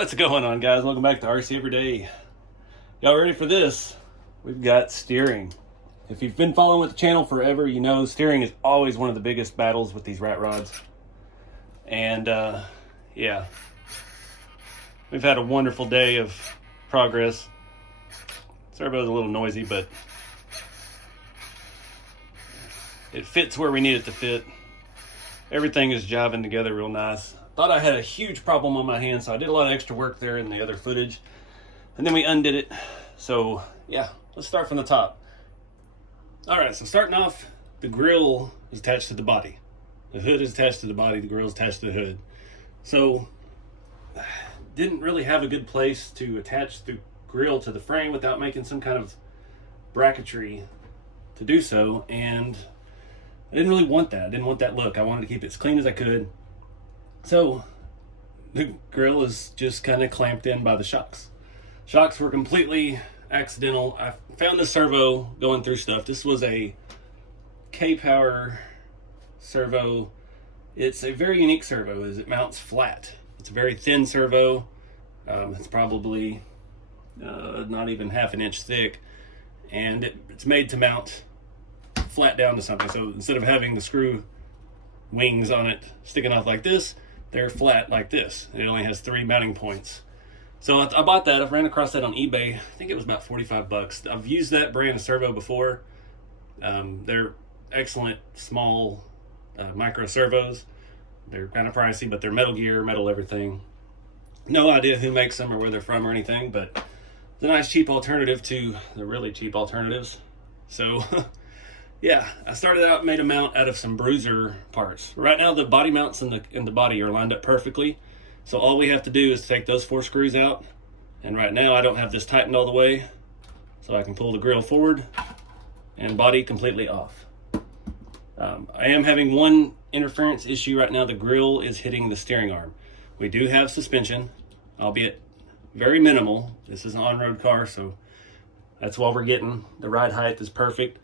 What's going on, guys? Welcome back to RC Everyday. Y'all ready for this? We've got steering. If you've been following with the channel forever, you know steering is always one of the biggest battles with these rat rods. And yeah, we've had a wonderful day of progress. Servo's a little noisy, but it fits where we need it to fit. Everything is jiving together real nice. Thought I had a huge problem on my hands, so I did a lot of extra work there in the other footage. And then we undid it. So yeah, let's start from the top. Alright, so starting off, the grill is attached to the body. The hood is attached to the body, the grill is attached to the hood. So, didn't really have a good place to attach the grill to the frame without making some kind of bracketry to do so. And I didn't really want that. I didn't want that look. I wanted to keep it as clean as I could. So the grill is just kind of clamped in by the shocks. Shocks were completely accidental. I found the servo going through stuff. This was a K-Power servo. It's a very unique servo as it mounts flat. It's a very thin servo. It's probably not even half an inch thick. And it's made to mount flat down to something. So instead of having the screw wings on it sticking off like this, they're flat like this. It only has 3 mounting points. So I bought that. I ran across that on eBay. I think it was about 45 bucks. I've used that brand of servo before. They're excellent small micro servos. They're kind of pricey, but they're Metal Gear, metal everything. No idea who makes them or where they're from or anything, but it's a nice cheap alternative to the really cheap alternatives. So yeah, I started out, made a mount out of some bruiser parts. Right now the body mounts in the body are lined up perfectly. So all we have to do is take those 4 screws out. And right now I don't have this tightened all the way, so I can pull the grill forward and body completely off. I am having one interference issue right now. The grill is hitting the steering arm. We do have suspension, albeit very minimal. This is an on-road car, so that's what we're getting. The ride height is perfect.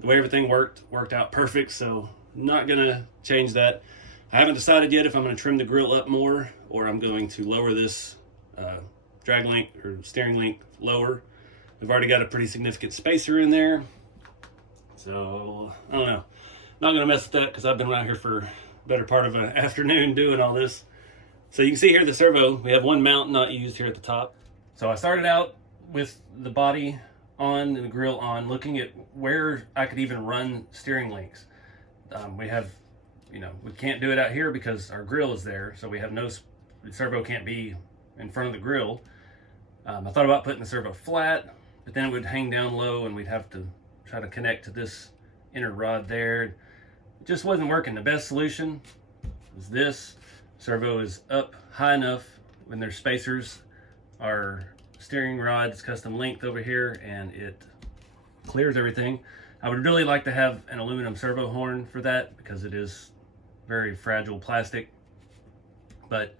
The way everything worked out perfect, so not gonna change that. I haven't decided yet if I'm gonna trim the grill up more or I'm going to lower this drag length or steering length lower. We've already got a pretty significant spacer in there, so I don't know. Not gonna mess with that because I've been out here for a better part of an afternoon doing all this. So you can see here the servo, we have one mount not used here at the top. So I started out with the body on and the grill on, looking at where I could even run steering links. We have, we can't do it out here because our grill is there, so we have the servo can't be in front of the grill. I thought about putting the servo flat, but then it would hang down low and we'd have to try to connect to this inner rod there. It just wasn't working. The best solution was this. Servo is up high enough when there's spacers. Our steering rod is custom length over here and it clears everything. I would really like to have an aluminum servo horn for that because it is very fragile plastic, but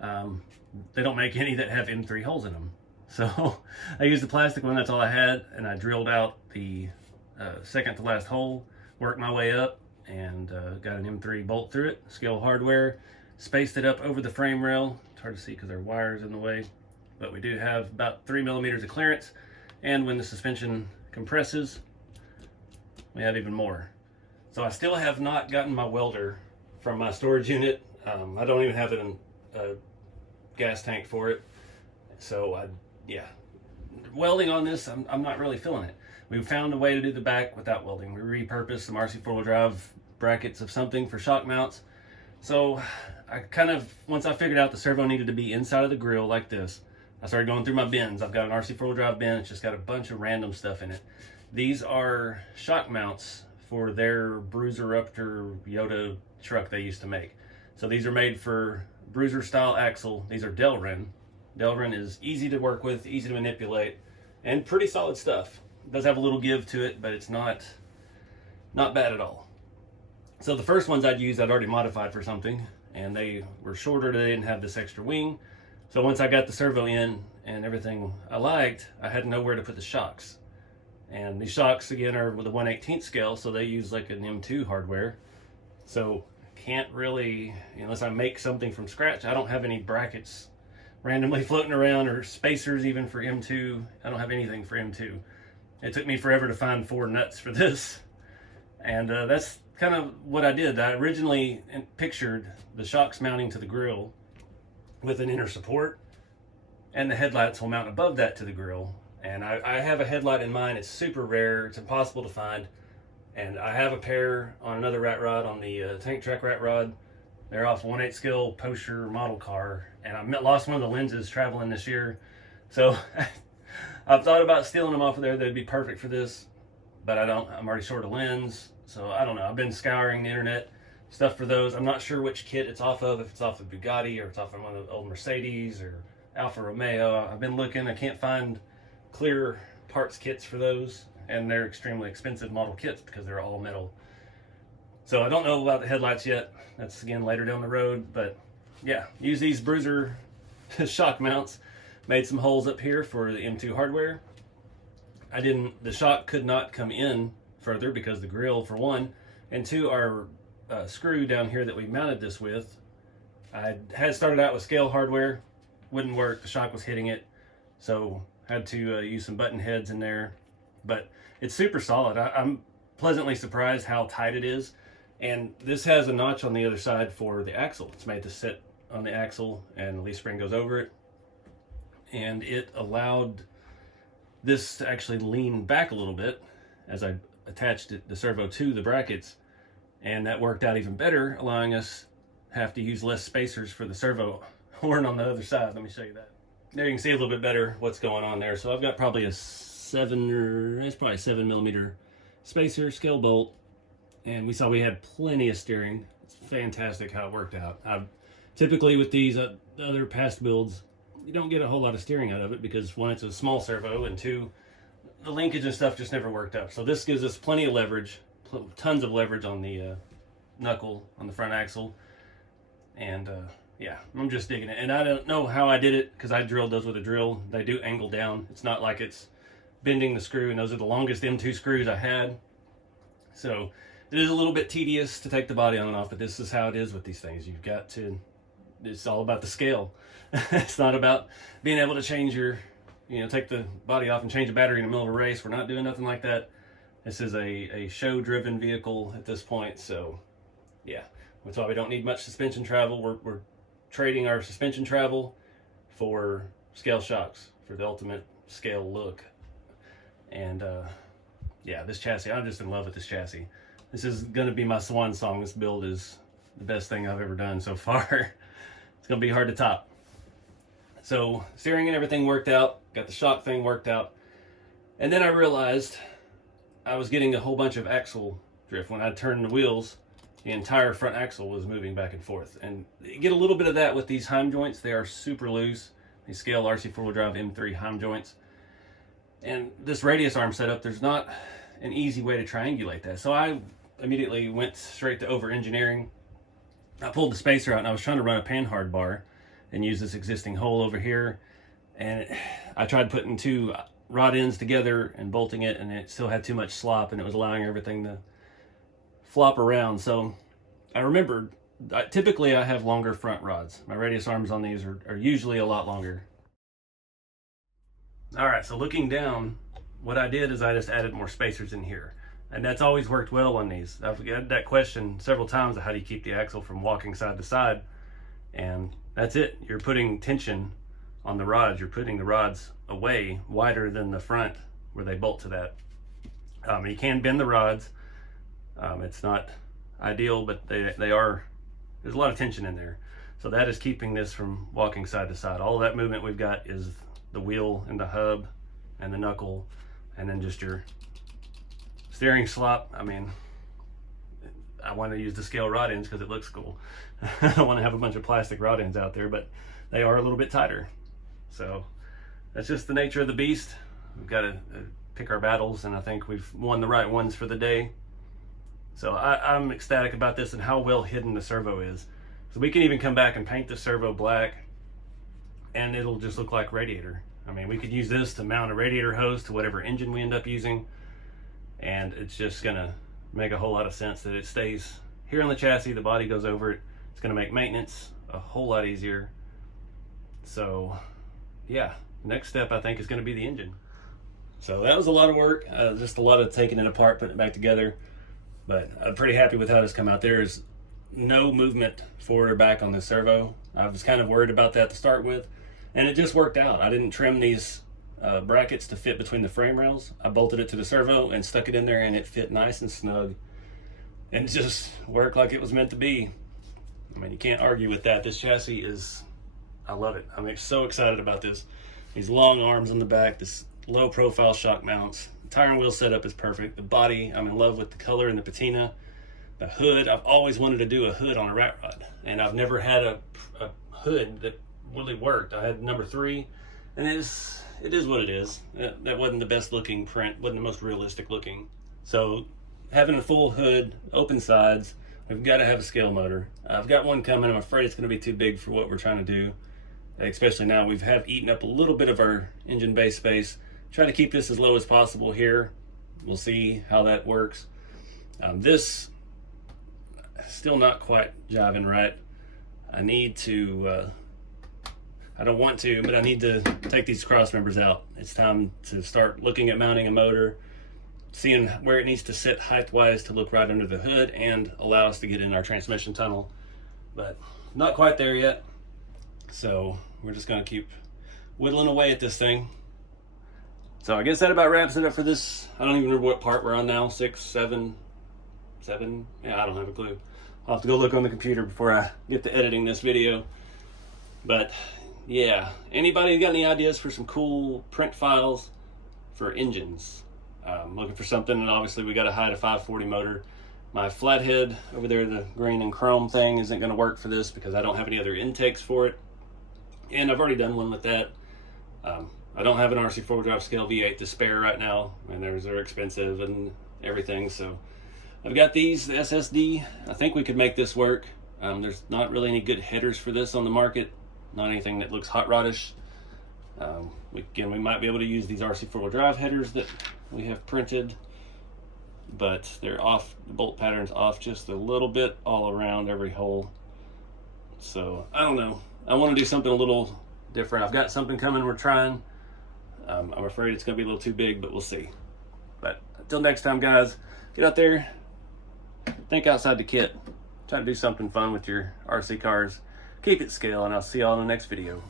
they don't make any that have M3 holes in them. So I used the plastic one, that's all I had, and I drilled out the second to last hole, worked my way up, and got an M3 bolt through it, Scale Hardware, spaced it up over the frame rail. It's hard to see because there are wires in the way, but we do have about 3 millimeters of clearance, and when the suspension compresses, we have even more. So I still have not gotten my welder from my storage unit. I don't even have a gas tank for it. So yeah, welding on this, I'm not really feeling it. We found a way to do the back without welding. We repurposed some RC 4-wheel drive brackets of something for shock mounts. So I once I figured out the servo needed to be inside of the grill like this, I started going through my bins. I've got an RC 4-wheel drive bin. It's just got a bunch of random stuff in it. These are shock mounts for their Bruiser Ruptor Yoda truck they used to make. So these are made for Bruiser style axle. These are Delrin. Delrin is easy to work with, easy to manipulate, and pretty solid stuff. It does have a little give to it, but it's not bad at all. So the first ones I'd already modified for something, and they were shorter. They didn't have this extra wing. So once I got the servo in and everything I liked, I had nowhere to put the shocks. And these shocks, again, are with a 1/18 scale, so they use like an M2 hardware. So can't really, unless I make something from scratch, I don't have any brackets randomly floating around, or spacers even for M2. I don't have anything for M2. It took me forever to find 4 nuts for this. And that's kind of what I did. I originally pictured the shocks mounting to the grill with an inner support, and the headlights will mount above that to the grill. And I have a headlight in mind. It's super rare. It's impossible to find. And I have a pair on another rat rod, on the Tank Track rat rod. They're off 1/8 scale Porsche model car. And I lost one of the lenses traveling this year. So I've thought about stealing them off of there. They'd be perfect for this. But I don't. I'm already short a lens. So I don't know. I've been scouring the internet stuff for those. I'm not sure which kit it's off of. If it's off of Bugatti, or it's off of one of the old Mercedes or Alfa Romeo. I've been looking. I can't find clear parts kits for those, and they're extremely expensive model kits because they're all metal. So I don't know about the headlights yet. That's again later down the road. But yeah, use these bruiser shock mounts. Made some holes up here for the M2 hardware. The shock could not come in further because the grill, for one, and two, our screw down here that we mounted this with, I had started out with scale hardware, wouldn't work, the shock was hitting it, so had to use some button heads in there. But it's super solid. I'm pleasantly surprised how tight it is. And this has a notch on the other side for the axle. It's made to sit on the axle, and the leaf spring goes over it, and it allowed this to actually lean back a little bit as I attached the servo to the brackets, and that worked out even better, allowing us have to use less spacers for the servo horn on the other side. Let me show you that. There you can see a little bit better what's going on there. So I've got probably it's probably a 7mm spacer, scale bolt, and we saw we had plenty of steering. It's fantastic how it worked out. Typically with these other past builds, you don't get a whole lot of steering out of it because, one, it's a small servo, and two, the linkage and stuff just never worked up. So this gives us plenty of leverage, tons of leverage on the knuckle on the front axle. And yeah, I'm just digging it. And I don't know how I did it because I drilled those with a drill. They do angle down. It's not like it's bending the screw, and those are the longest M2 screws I had. So it is a little bit tedious to take the body on and off, but this is how it is with these things. You've got to, it's all about the scale. It's not about being able to change your, take the body off and change the battery in the middle of a race. We're not doing nothing like that. This is a show-driven vehicle at this point, so yeah. That's why we don't need much suspension travel. We're trading our suspension travel for scale shocks for the ultimate scale look. And yeah, this chassis, I'm just in love with this chassis. This is going to be my swan song. This build is the best thing I've ever done so far. It's going to be hard to top. So steering and everything worked out, got the shock thing worked out. And then I realized I was getting a whole bunch of axle drift. When I turned the wheels, the entire front axle was moving back and forth. And you get a little bit of that with these heim joints. They are super loose. These scale RC 4-wheel drive M3 heim joints. And this radius arm setup, there's not an easy way to triangulate that. So I immediately went straight to over-engineering. I pulled the spacer out, and I was trying to run a panhard bar and use this existing hole over here. And I tried putting 2 rod ends together and bolting it, and it still had too much slop, and it was allowing everything to flop around. So I remembered, typically I have longer front rods. My radius arms on these are usually a lot longer. All right, so looking down, what I did is I just added more spacers in here. And that's always worked well on these. I've had that question several times, how do you keep the axle from walking side to side? And that's it. You're putting tension on the rods. You're putting the rods away wider than the front where they bolt to that. You can bend the rods. It's not ideal, but they are, there's a lot of tension in there. So that is keeping this from walking side to side. All that movement we've got is the wheel and the hub and the knuckle, and then just your steering slop. I mean, I want to use the scale rod ends because it looks cool. I don't want to have a bunch of plastic rod ends out there, but they are a little bit tighter. So that's just the nature of the beast. We've got to pick our battles, and I think we've won the right ones for the day. So I'm ecstatic about this and how well hidden the servo is. So we can even come back and paint the servo black, and it'll just look like radiator. I mean, we could use this to mount a radiator hose to whatever engine we end up using, and it's just gonna make a whole lot of sense that it stays here on the chassis, the body goes over it. It's gonna make maintenance a whole lot easier. So yeah, next step I think is going to be the engine. So that was a lot of work, just a lot of taking it apart, putting it back together. But I'm pretty happy with how this come out. There is no movement forward or back on this servo. I was kind of worried about that to start with, and it just worked out. I didn't trim these brackets to fit between the frame rails. I bolted it to the servo and stuck it in there, and it fit nice and snug and just worked like it was meant to be. I mean, you can't argue with that. This chassis is, I love it. I'm so excited about this. These long arms on the back, this low profile shock mounts. The tire and wheel setup is perfect. The body, I'm in love with the color and the patina. The hood, I've always wanted to do a hood on a rat rod, and I've never had a hood that really worked. I had number 3, and it is what it is. That wasn't the best looking print, wasn't the most realistic looking. So having a full hood, open sides, we've got to have a scale motor. I've got one coming. I'm afraid it's going to be too big for what we're trying to do, especially now we have eaten up a little bit of our engine bay space. Try to keep this as low as possible here. We'll see how that works. This still not quite jiving right. I need to, I don't want to, but I need to take these cross members out. It's time to start looking at mounting a motor, seeing where it needs to sit height-wise to look right under the hood and allow us to get in our transmission tunnel. But not quite there yet. So we're just gonna keep whittling away at this thing. So I guess that about wraps it up for this. I don't even remember what part we're on now, 6, 7, 7? Yeah, I don't have a clue. I'll have to go look on the computer before I get to editing this video. But yeah, anybody got any ideas for some cool print files for engines? Looking for something, and obviously we got a hide a 540 motor. My flathead over there, the green and chrome thing, isn't going to work for this because I don't have any other intakes for it. And I've already done one with that. I don't have an RC4 drive scale V8 to spare right now, and they're expensive and everything. So I've got these, the SSD. I think we could make this work. There's not really any good headers for this on the market. Not anything that looks hot rodish. Again, we might be able to use these RC4 drive headers that we have printed, but they're off, the bolt pattern's off just a little bit all around every hole. So I don't know. I want to do something a little different. I've got something coming we're trying. I'm afraid it's going to be a little too big, but we'll see. But until next time, guys, get out there, think outside the kit, try to do something fun with your RC cars, keep it scale, and I'll see y'all in the next video.